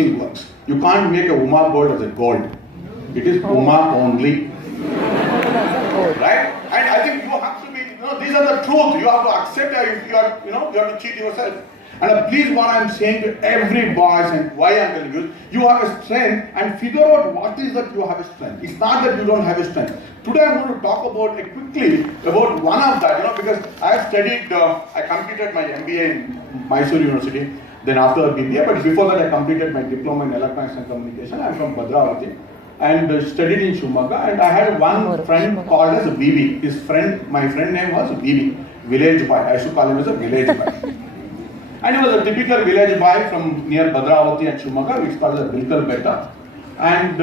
nothing works. You can't make a Uma gold as a gold. It is Uma only. Right? And I think you have to be, these are the truth. You have to accept that you are, you have to cheat yourself. And please, what I am saying to every boy and why I am telling you, you have a strength and figure out what is that you have a strength. It's not that you don't have a strength. Today I am going to talk about quickly about one of that, because I have studied, I completed my MBA in Mysore University, then after BBA, but before that I completed my diploma in electronics and communication. I am from Bhadravati and studied in Shumaga, and I had one friend called as BB. My friend name was BB, village boy. I used to call him as a village boy. And he was a typical village boy from near Bhadravati and Shumaga, which is called as Bilkal Betta. And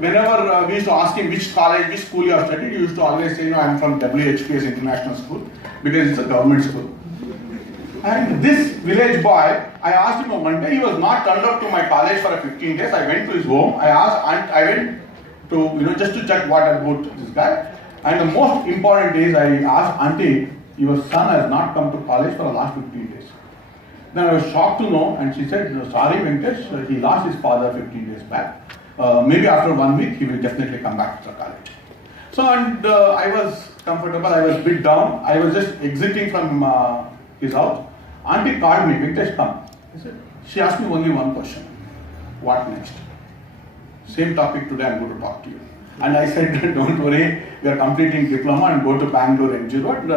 whenever we used to ask him which college, which school you have studied, he used to always say, I am from WHPS International School, because it's a government school. And this village boy, I asked him one day, he was not turned up to my college for 15 days. I went to his home. I went to, just to check what about this guy. And the most important is I asked auntie, your son has not come to college for the last 15 days. Then I was shocked to know, and she said, sorry Venkatesh, he lost his father 15 days back. Maybe after 1 week, he will definitely come back to the college. So, and I was comfortable, I was a bit down. I was just exiting from his house. Auntie called me, Venkatesh, come. She asked me only one question. What next? Same topic today, I'm going to talk to you. And I said, don't worry, we are completing diploma and go to Bangalore MG Road.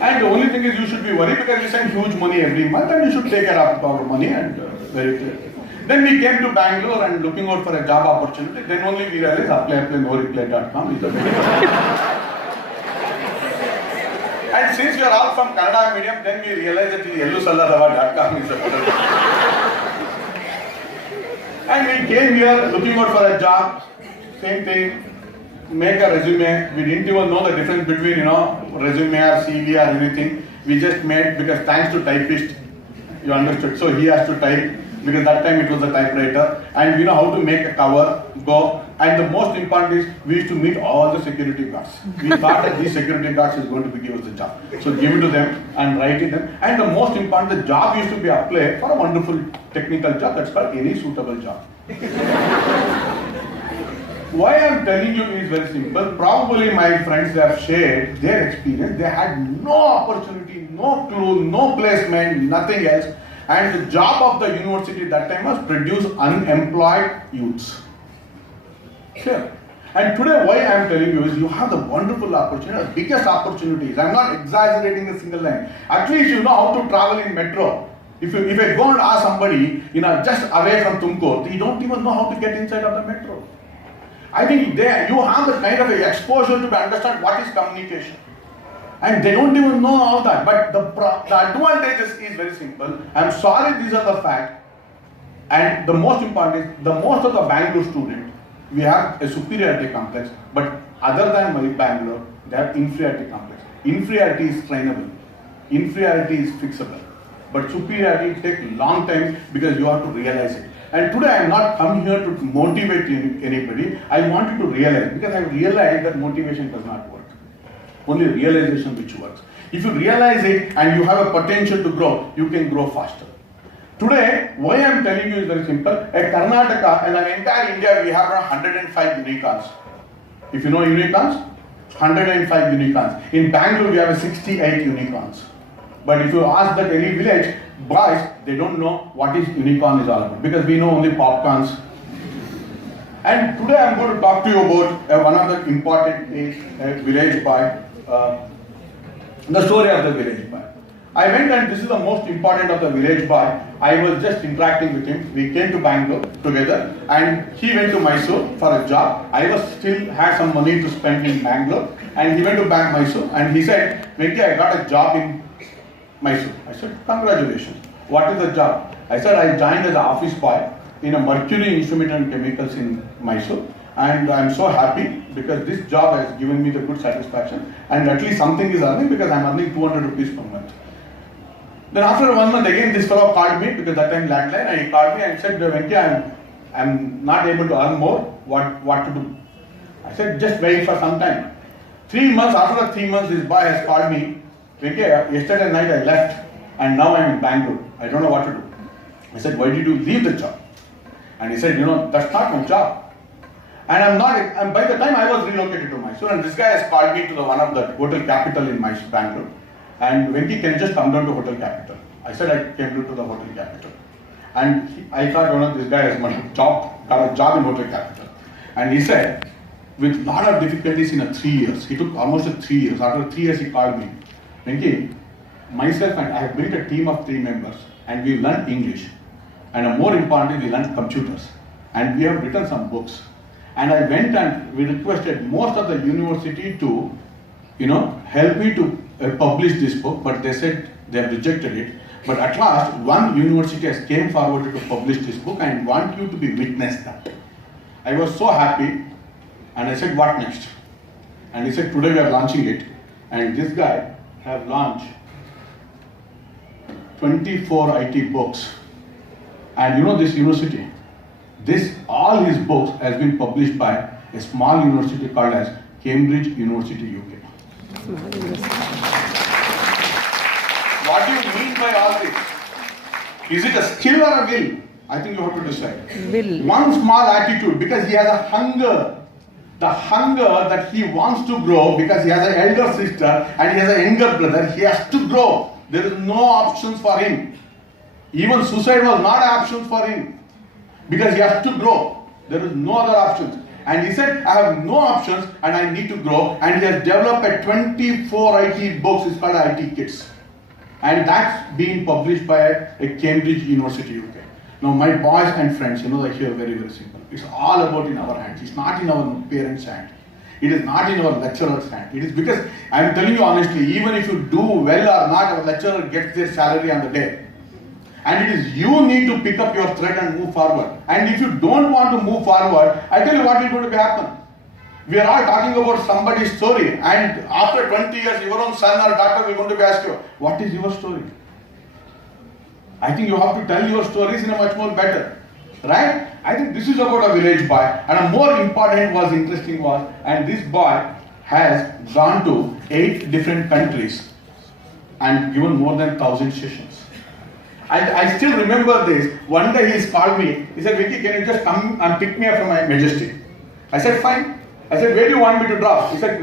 And the only thing is you should be worried because we send huge money every month and you should take care of our money, and very clear. Then we came to Bangalore and looking out for a job opportunity. Then only we realized apply no reply.com is the way. And since we are all from Kannada medium, then we realized that yellusallarava.com is the better. And we came here looking out for a job, same thing. Make a resume. We didn't even know the difference between, resume or CV or anything. We just made, because thanks to typist, you understood. So he has to type, because that time it was a typewriter. And we know how to make a cover, go. And the most important is, we used to meet all the security guards. We thought that these security guards is going to give us the job. So give it to them and write it them. And the most important, the job used to be applied for a wonderful technical job. That's called any suitable job. Why I am telling you is very simple. Probably my friends have shared their experience. They had no opportunity, no clue, no placement, nothing else. And the job of the university at that time was produce unemployed youths. Sure. And today why I am telling you is you have the wonderful opportunity, the biggest opportunities. I am not exaggerating a single line. At least you know how to travel in metro. If I go and ask somebody, just away from Tumkur, you don't even know how to get inside of the metro. I think you have the kind of exposure to understand what is communication. And they don't even know all that. But the advantages is very simple. I'm sorry, these are the facts. And the most important is, the most of the Bangalore students, we have a superiority complex. But other than Bangalore, they have inferiority complex. Inferiority is trainable. Inferiority is fixable. But superiority takes a long time because you have to realize it. And today I am not come here to motivate anybody. I want you to realize, because I realized that motivation does not work. Only realization which works. If you realize it and you have a potential to grow, you can grow faster. Today, why I am telling you is very simple. At Karnataka and in entire India, we have around 105 unicorns. If you know unicorns, 105 unicorns. In Bangalore, we have 68 unicorns. But if you ask that any village, boys, they don't know what is unicorn is all about, because we know only popcorns. And today I am going to talk to you about one of the important is village boy, the story of the village boy. I went, and this is the most important of the village boy. I was just interacting with him. We came to Bangalore together, and he went to Mysore for a job. I was still had some money to spend in Bangalore, and he went to Mysore, and he said, Venki, I got a job in Mysore. I said, congratulations. What is the job? I said, I joined as an office boy in a mercury instrument and chemicals in Mysore, and I am so happy because this job has given me the good satisfaction, and at least something is earning, because I am earning 200 rupees per month. Then after 1 month again, this fellow called me, because that time landline, and he called me and said, Venki, I am not able to earn more. What to do? I said, just wait for some time. 3 months, after the 3 months, this boy has called me. Venki, yesterday night I left, and now I am in Bangalore. I don't know what to do. I said, why did you leave the job? And he said, that's not my job. And and by the time I was relocated to Mysore, and this guy has called me to one of the hotel capital in Mysore, Bangalore. And Venki, can you just come down to hotel capital? I said, I came to the hotel capital. And I thought, this guy has got a job in hotel capital. And he said, with a lot of difficulties in 3 years, he took almost 3 years. After 3 years, he called me. Venki, myself and I have built a team of 3 members, and we learned English. And more importantly, we learned computers. And we have written some books. And I went and we requested most of the university to, help me to publish this book, but they said they have rejected it. But at last, one university has came forward to publish this book and want you to be witness that. I was so happy, and I said, what next? And he said, today we are launching it. And this guy have launched 24 IT books. And this university, all his books has been published by a small university called as Cambridge University, UK. What do you mean by all this? Is it a skill or a will? I think you have to decide. Will. One small attitude, because he has a hunger. The hunger that he wants to grow, because he has an elder sister and he has an younger brother, he has to grow. There is no options for him. Even suicide was not an option for him, because he has to grow. There is no other options. And he said, I have no options and I need to grow. And he has developed a 24 IT books. It's called IT Kids. And that's being published by a Cambridge University, UK. Now my boys and friends, they hear very, very simple. It's all about in our hands. It's not in our parents' hand. It is not in our lecturer's hand. It is because, I am telling you honestly, even if you do well or not, our lecturer gets their salary on the day. And it is you need to pick up your thread and move forward. And if you don't want to move forward, I tell you what is going to happen. We are all talking about somebody's story, and after 20 years, your own son or daughter will going to be asked you, what is your story? I think you have to tell your stories in a much more better. Right? I think this is about a village boy. And a more important interesting was, and this boy has gone to 8 different countries and given more than 1,000 sessions. And I still remember this. One day he called me. He said, Vicky, can you just come and pick me up from my Majestic? I said, fine. I said, where do you want me to drop? He said,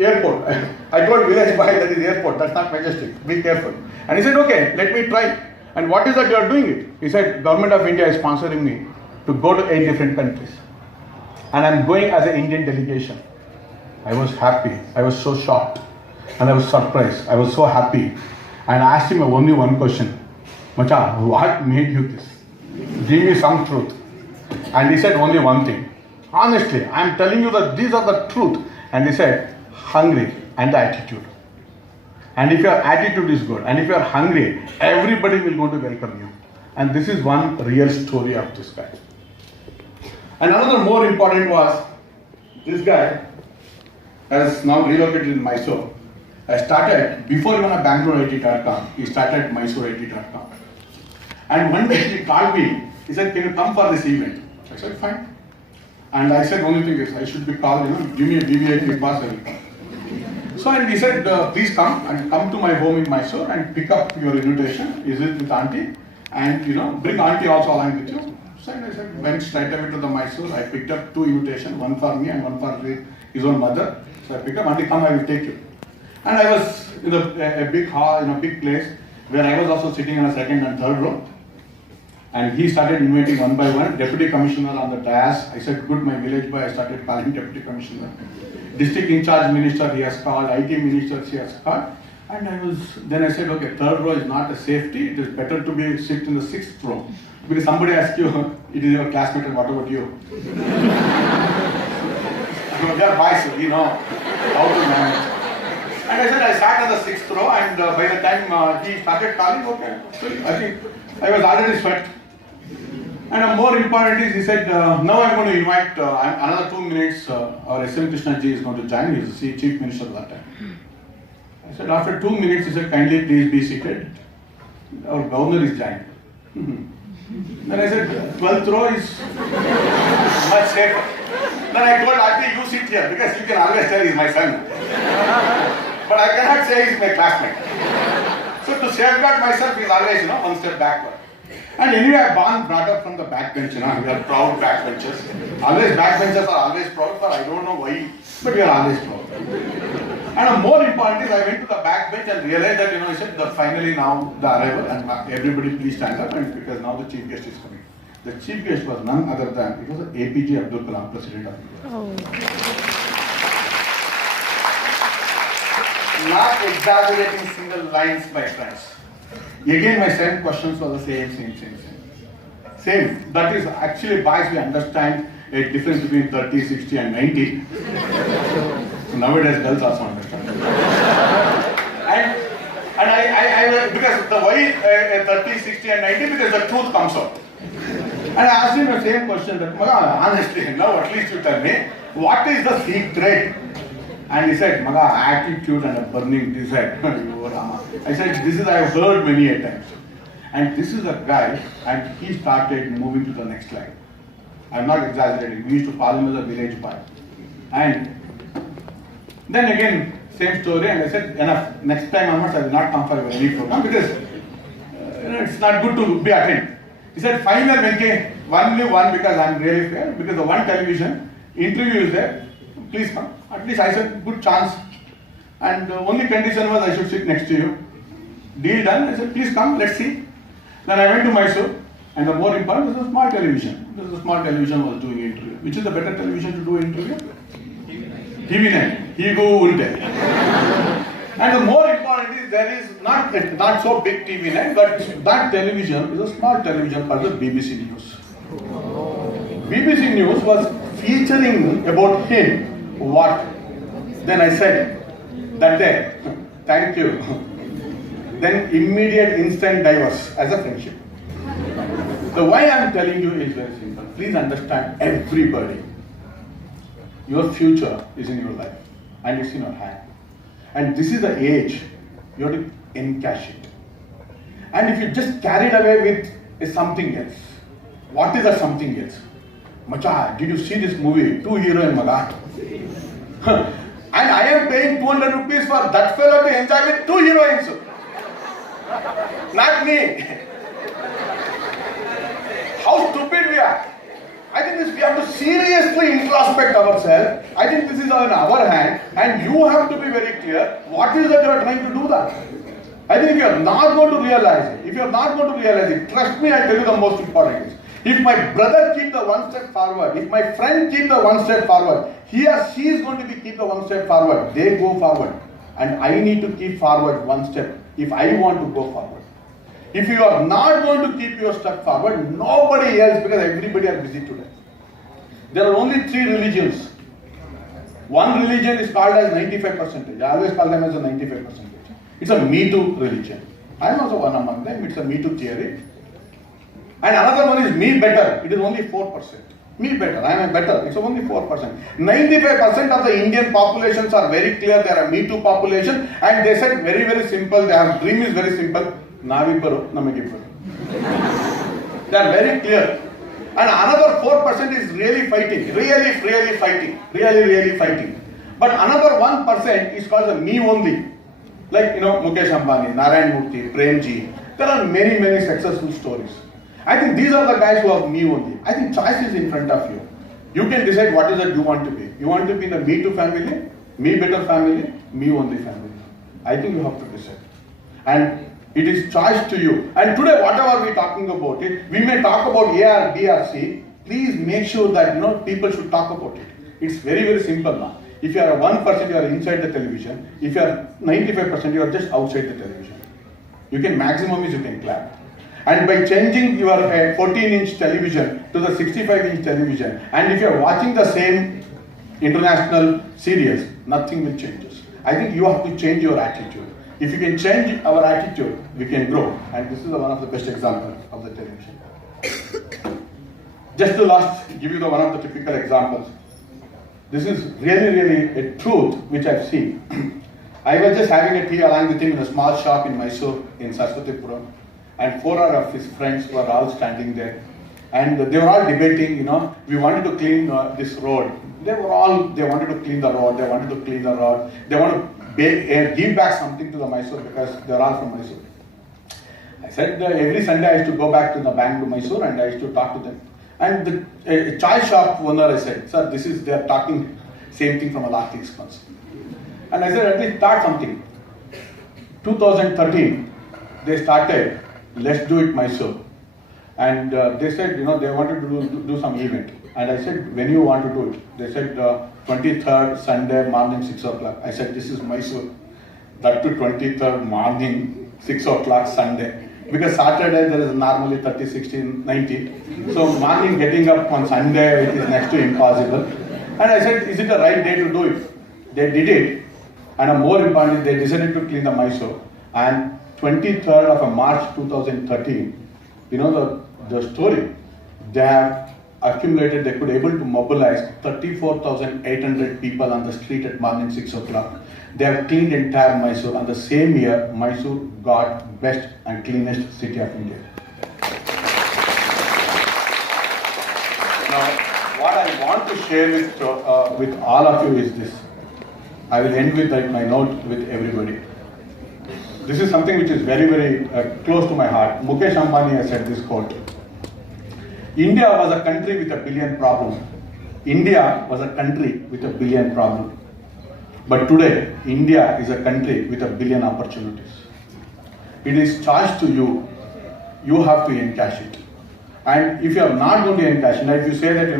airport. I told village boy that is airport. That's not Majestic. Be careful. And he said, okay, let me try. And what is that you are doing it? He said, Government of India is sponsoring me to go to 8 different countries. And I'm going as an Indian delegation. I was happy. I was so shocked. And I was surprised. I was so happy. And I asked him only one question. Macha, what made you this? Give me some truth. And he said only one thing. Honestly, I am telling you that these are the truth. And he said, hungry and the attitude. And if your attitude is good, and if you are hungry, everybody will go to welcome you. And this is one real story of this guy. And another more important was, this guy has now relocated in Mysore. I started, before even a BangaloreIT.com, he started MysoreIT.com. And one day he called me, he said, can you come for this event? I said, fine. And I said, only thing is, I should be called, give me a VVIP pass, I will come. So, and he said, please come and come to my home in Mysore and pick up your invitation. Is it with auntie? And, bring auntie also along with you. So, I said, went straight away to the Mysore. I picked up 2 invitations, one for me and one for his own mother. So, I picked up, auntie, come, I will take you. And I was in a big hall, in a big place, where I was also sitting on a 2nd and 3rd row. And he started inviting one by one, deputy commissioner on the dais. I said, good, my village boy. I started calling deputy commissioner. District in charge minister he has called, IT minister he has called. And then I said, okay, 3rd row is not a safety. It is better to be sit in the 6th row. Because somebody asks you, it is your classmate and what about you? They are boys, we know how to manage. And I said, I sat on the 6th row, and by the time he started calling, okay, so I think I was already sweat. And more important is, he said, now I'm going to invite, another 2 minutes, our S.M. Krishna ji is going to join. He was the chief minister at that time. I said, after 2 minutes, he said, kindly please be seated. Our governor is joining. Then I said, 12th row is much safer. Then I told Auntie, you sit here, because you can always tell he's my son. But I cannot say he's my classmate. So to safeguard myself, he's always, one step backward. And anyway, I born brought up from the backbench, we are proud backbenchers. Always backbenchers are always proud, but I don't know why, but we are always proud. And more important is I went to the backbench and realized that, I said that finally now the arrival, and everybody please stand up, and because now the chief guest is coming. The chief guest was none other than, it was APJ Abdul Kalam, President of India. Oh. Not exaggerating single lines, my friends. Again, my same questions were the same. That is actually, boys, we understand a difference between 30, 60 and 90. Nowadays, girls also understand. and I because the why 30, 60 and 90, because the truth comes out. And I asked him the same question that, honestly, now at least you tell me, what is the secret? And he said, attitude and a burning desire. I said, this is I have heard many a times. And this is a guy, and he started moving to the next line. I'm not exaggerating. We used to call him as a village boy. And then again, same story, and I said, enough. Next time onwards, I will not come for any program because it's not good to be attended. He said, fine, only one, because I'm really fair, because the one television interview is there. Please come. At least I said, good chance. And the only condition was I should sit next to you. Deal done. I said, please come, let's see. Then I went to Mysore, and the more important, this is a small television. This is a small television was doing interview. Which is the better television to do interview? TV9. He go Unte. And the more important is, there is not so big TV9, but that television is a small television called the BBC News. BBC News was featuring about him. What? Then I said, that day, thank you. Then immediate instant divorce as a friendship. The why I am telling you is very simple. Please understand, everybody, your future is in your life and it's in your hand. And this is the age you have to encash it. And if you just carried away with something else, what is that something else? Macha, did you see this movie? 2 heroine Maga. And I am paying 200 rupees for that fellow to enjoy with 2 heroines. Not me. How stupid we are. I think we have to seriously introspect ourselves. I think this is in our hand, and you have to be very clear what is that you are trying to do that. I think if you are not going to realize it, trust me, I tell you the most important is, if my brother keep the one step forward, if my friend keep the one step forward, he or she is going to keep the one step forward, they go forward. And I need to keep forward one step if I want to go forward. If you are not going to keep your step forward, nobody else, because everybody are busy today. There are only 3 religions. One religion is called as 95%. I always call them as a 95%. It's a Me Too religion. I am also one among them. It's a Me Too theory. And another one is Me Better. It is only 4%. Me Better. I am a better. It's only 4%. 95% of the Indian populations are very clear. They are a Me Too population. And they said very, very simple. Their dream is very simple. Naviparu, Namagiparu. They are very clear. And another 4% is really fighting. Really fighting. But another 1% is called the Me Only. Like, Mukesh Ambani, Narayan Murthy, Premji. There are many, many successful stories. I think these are the guys who have Me Only. I think choice is in front of you. You can decide what is it you want to be. You want to be in the Me Too family, Me Better family, Me Only family. I think you have to decide. And it is choice to you. And today, whatever we are talking about it, we may talk about A or B or C. Please make sure that people should talk about it. It's very, very simple now. If you are 1%, you are inside the television. If you are 95%, you are just outside the television. You can maximum is you can clap. And by changing your 14-inch television to the 65-inch television, and if you are watching the same international series, nothing will change. I think you have to change your attitude. If you can change our attitude, we can grow. And this is one of the best examples of the television. Just to give you one of the typical examples. This is really a truth which I've seen. I was just having a tea along with him in a small shop in Mysore, in Saraswatipuram. And 4 of his friends were all standing there. And they were all debating, we wanted to clean this road. They wanted to clean the road. They want to give back something to the Mysore because they're all from Mysore. I said every Sunday I used to go back to the bank to Mysore and I used to talk to them. And the chai shop owner, I said, sir, they are talking same thing from the last 6 months. And I said, at least start something. 2013, they started, let's do it Mysore. And they said, they wanted to do some event. And I said, when you want to do it? They said, 23rd, Sunday morning, 6 o'clock. I said, this is Mysore. That to 23rd morning, 6 o'clock Sunday. Because Saturday there is normally 30, 60, 90. So morning getting up on Sunday, it is next to impossible. And I said, is it the right day to do it? They did it. And more importantly, they decided to clean the Mysore. And 23rd of March 2013, the story, they have accumulated, they could able to mobilize 34,800 people on the street at morning 6 o'clock. They have cleaned entire Mysore, and the same year, Mysore got best and cleanest city of India. Now, what I want to share with all of you is this. I will end with my note with everybody. This is something which is very, very close to my heart. Mukesh Ambani has said this quote. India was a country with a billion problems. India was a country with a billion problems. But today, India is a country with a billion opportunities. It is charged to you. You have to encash it. And if you are not going to encash it, if you say that,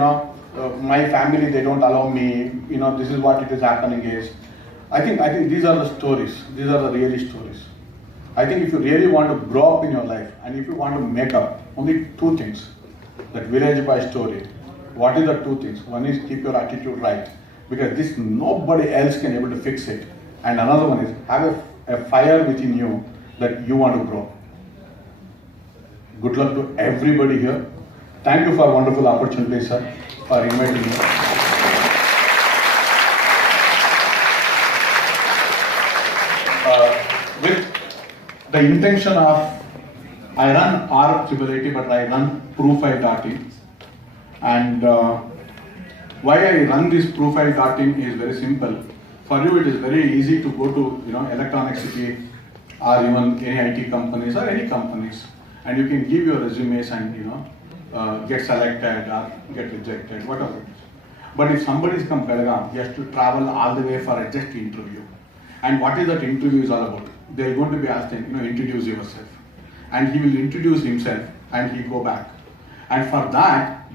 my family, they don't allow me, this is what it is happening is, I think these are the stories. These are the really stories. I think if you really want to grow up in your life, and if you want to make up, only two things. That village by story. What is the two things? One is keep your attitude right. Because this nobody else can able to fix it. And another one is have a fire within you that you want to grow. Good luck to everybody here. Thank you for a wonderful opportunity, sir, for inviting me. With the intention of, I run R-Tribality, but I run Profile.in. And why I run this Profile.in is very simple. For you, it is very easy to go to Electronic City or even any IT companies or any companies, and you can give your resumes and get selected or get rejected, whatever it is. But if somebody is come Belgaum, he has to travel all the way for a just interview. And what is that interview is all about? They are going to be asking, introduce yourself, and he will introduce himself and he go back. And for that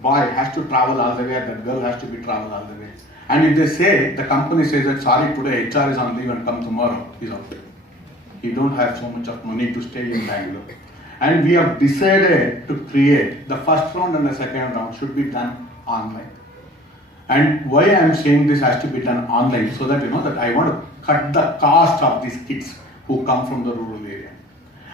boy has to travel all the way, that girl has to be travel all the way. And if they say, the company says that, sorry, today HR is on leave and come tomorrow, he's out. He don't have so much of money to stay in Bangalore. And we have decided to create the first round and the second round should be done online. And why I am saying this has to be done online, so that that I want to cut the cost of these kids who come from the rural area.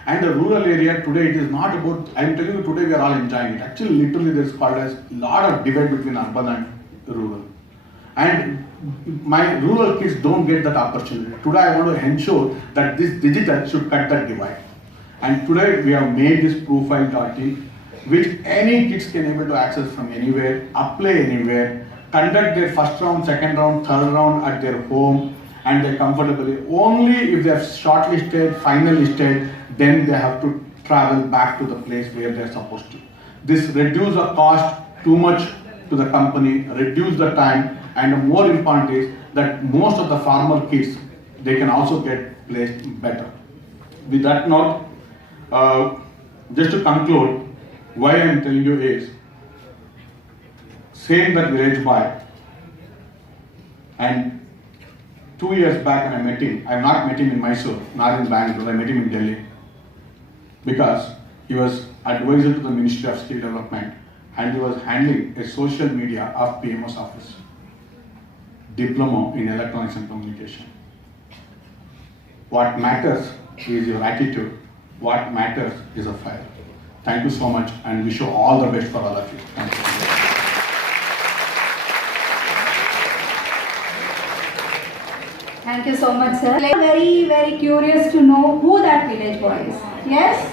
And the rural area today, it is not about, I am telling you today we are all enjoying it. Actually, literally there is called as a lot of divide between urban and rural. And my rural kids don't get that opportunity. Today I want to ensure that this digital should cut that divide. And today we have made this Profile.in, which any kids can able to access from anywhere, apply anywhere, conduct their first round, second round, third round at their home, and they comfortably. Only if they are shortlisted, finalisted, then they have to travel back to the place where they are supposed to. This reduces the cost too much to the company, reduce the time, and more important is that most of the farmer kids, they can also get placed better. With that note, just to conclude, why I am telling you is, same that village boy, and 2 years back when I met him, I have not met him in Mysore, not in Bangalore, I met him in Delhi. Because he was advisor to the Ministry of Skill Development and he was handling a social media of PMO's office. Diploma in Electronics and Communication. What matters is your attitude. What matters is a fire. Thank you so much and wish you all the best for all of you. Thank you. Thank you so much, sir. Very, very curious to know who that village boy is. Yes?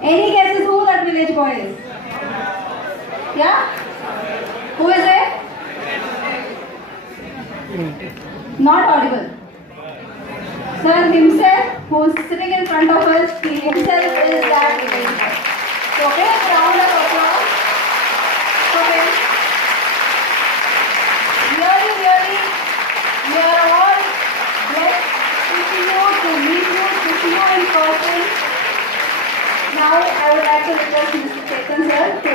Any guesses who that village boy is? Yeah? Who is it? Not audible. Sir himself, who's sitting in front of us, he himself is that village boy. So okay, a round of applause for him. Really, really, we are all blessed to see you, to meet you, to see you in person. Now I would like to request Mr. Chetan sir to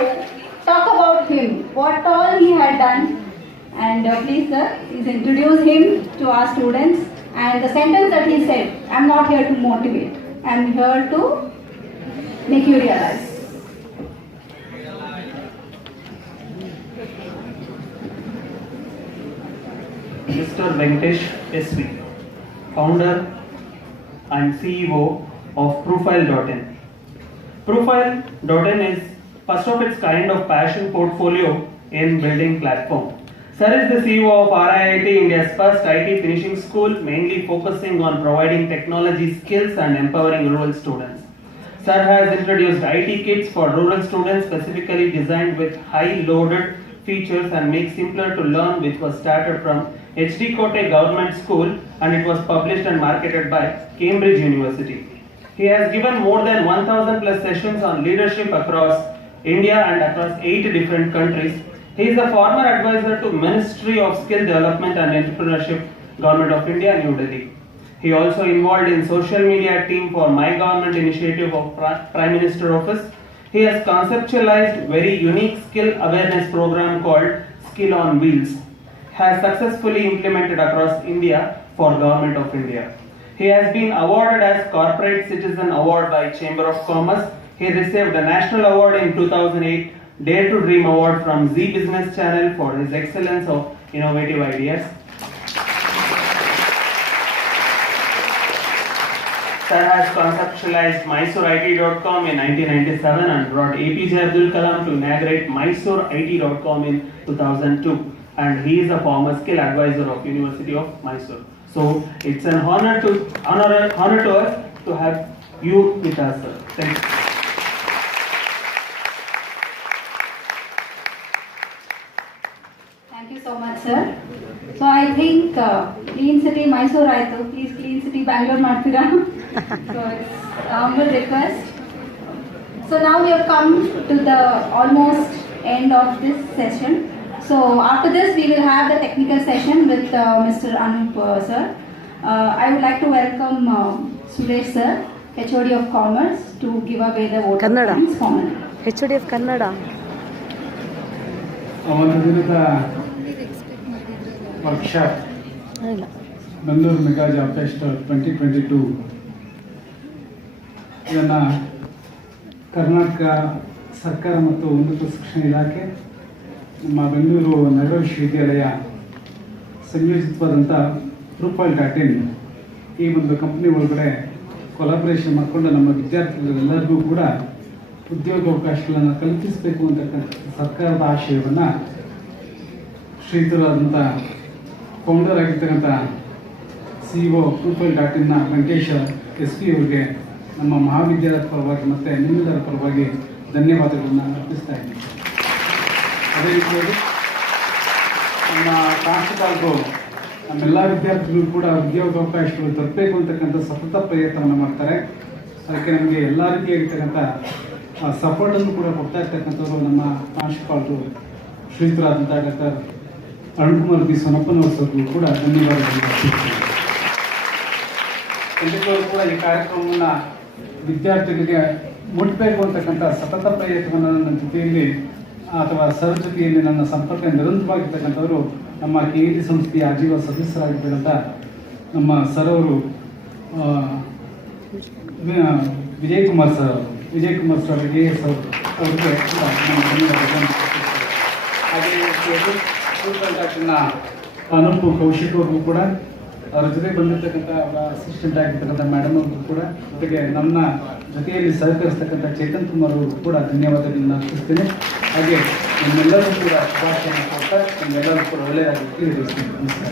talk about him, what all he had done. And please sir, please introduce him to our students. And the sentence that he said, I'm not here to motivate, I'm here to make you realize. Mr. Venkatesh SV, founder and CEO of Profile.in. Profile.in is first of its kind of passion portfolio in building platform. Sir is the CEO of RIIT, India's first IT finishing school, mainly focusing on providing technology skills and empowering rural students. Sir has introduced IT kits for rural students specifically designed with high loaded features and make simpler to learn, which was started from HD Kote Government School and it was published and marketed by Cambridge University. He has given more than 1000 plus sessions on leadership across India and across 8 different countries. He is a former advisor to Ministry of Skill Development and Entrepreneurship, Government of India, New Delhi. He also involved in social media team for My Government initiative of Prime Minister Office. He has conceptualized very unique skill awareness program called Skill on Wheels. Has successfully implemented across India for Government of India. He has been awarded as Corporate Citizen Award by Chamber of Commerce. He received a National Award in 2008, Dare to Dream Award from Z Business Channel for his excellence of innovative ideas. Sir has conceptualized MysoreIT.com in 1997 and brought APJ Abdul Kalam to inaugurate MysoreIT.com in 2002. And he is a former skill advisor of University of Mysore. So it's an honor to us to have you with us, sir. Thank you. Thank you so much, sir. So I think Clean City Mysore Aitu, please Clean City Bangalore Martira. So it's a humble request. So now we have come to the almost end of this session. So after this we will have the technical session with Mr. Anup sir. I would like to welcome Suresh sir, HOD of Commerce, to give away the vote of thanks formally. HOD of Kannada. ಒಂದು ದಿನದ workshop Bengaluru mega job fest 2022 ಇದನ್ನು ಕರ್ನಾಟಕ ಸರ್ಕಾರ ಮತ್ತು ಉನ್ನತ ಶಿಕ್ಷಣ ಇಲಾಖೆ ನಮ್ಮ ಬೆಂಗಳೂರು ನಗರ ವಿಶ್ವವಿದ್ಯಾಲಯ ಸಂಯೋಜಿತವಾದಂಥ Profile.in ಈ ಒಂದು ಕಂಪ್ನಿ ಒಳಗಡೆ ಕೊಲಾಬ್ರೇಷನ್ ಮಾಡಿಕೊಂಡು ನಮ್ಮ ವಿದ್ಯಾರ್ಥಿಗಳೆಲ್ಲರಿಗೂ ಕೂಡ ಉದ್ಯೋಗಾವಕಾಶಗಳನ್ನು ಕಲ್ಪಿಸಬೇಕು ಅಂತಕ್ಕಂಥ ಸರ್ಕಾರದ ಆಶಯವನ್ನು ಶ್ರೀಯುತರಾದಂಥ ಫೌಂಡರ್ ಆಗಿರ್ತಕ್ಕಂಥ CEO Profile.in ವೆಂಕಟೇಶ SV ಅವರಿಗೆ ನಮ್ಮ ಮಹಾವಿದ್ಯಾಲಯದ ಪರವಾಗಿ ಮತ್ತು ನಿಮ್ಮೆಲ್ಲರ ಪರವಾಗಿ ಧನ್ಯವಾದಗಳನ್ನು ಅರ್ಪಿಸ್ತಾ ಇದ್ದೀನಿ. ಅದೇ ರೀತಿಯಾಗಿ ನಮ್ಮ ಪ್ರಾಂಶುಪಾಲರು ನಮ್ಮೆಲ್ಲ ವಿದ್ಯಾರ್ಥಿಗಳು ಕೂಡ ಉದ್ಯೋಗಾವಕಾಶಗಳು ತರಬೇಕು ಅಂತಕ್ಕಂಥ ಸತತ ಪ್ರಯತ್ನವನ್ನು ಮಾಡ್ತಾರೆ. ಅದಕ್ಕೆ ನಮಗೆ ಎಲ್ಲ ರೀತಿಯಾಗಿರ್ತಕ್ಕಂಥ ಸಪೋರ್ಟನ್ನು ಕೂಡ ಕೊಡ್ತಾ ಇರ್ತಕ್ಕಂಥವ್ರು ನಮ್ಮ ಪ್ರಾಂಶುಪಾಲರು ಶ್ರೀಯುತರಾದಂಥ ಡಾಕ್ಟರ್ ಅರುಣ್ಕುಮಾರ್ ಬಿ ಸೊನಪ್ಪನವ್ರ ಸರ್ಗೂ ಕೂಡ ಧನ್ಯವಾದಗಳು ಅರ್ಪಿಸ್ತೀನಿ. ಖಂಡಿತವಾಗ್ಲೂ ಕೂಡ ಈ ಕಾರ್ಯಕ್ರಮವನ್ನು ವಿದ್ಯಾರ್ಥಿಗಳಿಗೆ ಮುಟ್ಟಬೇಕು ಅಂತಕ್ಕಂಥ ಸತತ ಪ್ರಯತ್ನವನ್ನು ನನ್ನ ಜೊತೆಯಲ್ಲಿ ಅಥವಾ ಸರ್ ಜೊತೆಯಲ್ಲಿ ನನ್ನ ಸಂಪರ್ಕ ನಿರಂತರವಾಗಿರ್ತಕ್ಕಂಥವರು ನಮ್ಮ KED ಸಂಸ್ಥೆಯ ಆಜೀವ ಸದಸ್ಯರಾಗಿರ್ತಕ್ಕಂಥ ನಮ್ಮ ಸರ್ ಅವರು ವಿಜಯಕುಮಾರ್ ಸರ್ ಅವರಿಗೆ AS ಅವ್ರಿಗೆ ಕೂಡ ನಮ್ಮ ಧನ್ಯವಾದಗಳನ್ನು ಹಾಗೆ ಅನೂಪ್ ಕೌಶಿಕ್ ಅವ್ರಿಗೂ ಕೂಡ ಅವರ ಜೊತೆ ಬಂದಿರತಕ್ಕಂಥ ಅವರ ಅಸಿಸ್ಟೆಂಟ್ ಆಗಿರ್ತಕ್ಕಂಥ ಮೇಡಮ್ ಅವ್ರಿಗೂ ಕೂಡ ಜೊತೆಗೆ ನಮ್ಮ ಜೊತೆಯಲ್ಲಿ ಸಹಕರಿಸ್ತಕ್ಕಂಥ ಚೇತನ್ ಕುಮಾರ್ ಅವ್ರಿಗೂ ಕೂಡ ಧನ್ಯವಾದಗಳನ್ನು ಅರ್ಪಿಸ್ತೇನೆ. ಹಾಗೆ ನಮ್ಮೆಲ್ಲರೂ ಕೂಡ ಶುಭಾಶಯವನ್ನು ಕೊಡ್ತಾ ನಿಮ್ಮೆಲ್ಲರೂ ಕೂಡ ಒಳ್ಳೆಯದಾಗಿ ತಿಳಿಸ್ತೀನಿ. ನಮಸ್ಕಾರ.